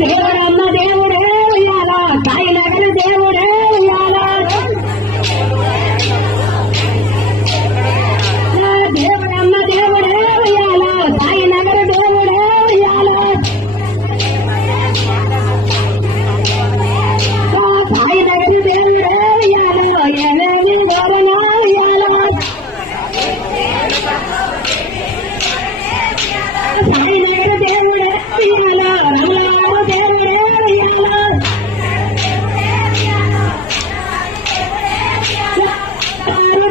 దేవుడమ్మ దేవుడే ఉయ్యాల సాయినగర దేవుడే ఉయ్యాల దేవుడమ్మ దేవుడే ఉయ్యాల సాయినగర దేవుడే ఉయ్యాల సాయినగర దేవుడే ఉయ్యాల ఏమేమి గోరనా ఉయ్యాల సాయినగర దేవుడే ఉయ్యాల రమణారు దేవుడే ఉయ్యాల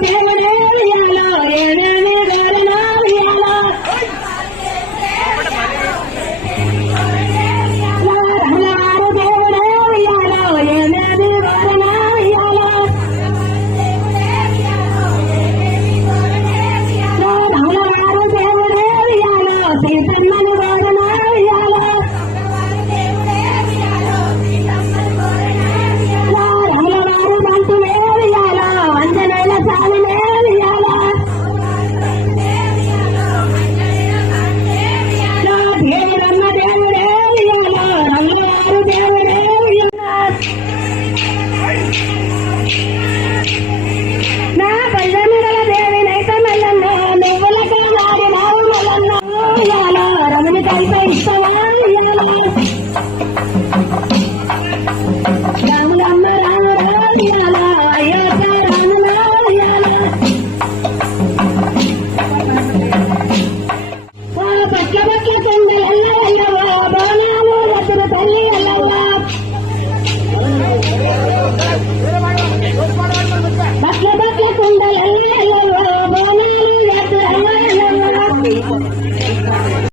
దేవుడే ఉయ్యాల ఏమేమి గోరనా ఉయ్యాల రమణారు దేవుడే ఉయ్యాల ఏమేమి గోరనా ఉయ్యాల రమణారు దేవుడే ఉయ్యాల సీతమ్మను గోరనా ఉయ్యాల రమణారు బంతులే ఉయ్యాల వందనైన సాలులే ఉయ్యాల దేవుడమ్మ దేవుడే ఉయ్యాల రమణారు దేవుడే ఉయ్యాల నా పల్లెమిడల దేవి నైత మల్లన్న నువ్వులక నాడి నావు మల్లన్న ఉయ్యాల రమణ కలిపై ఇష్ట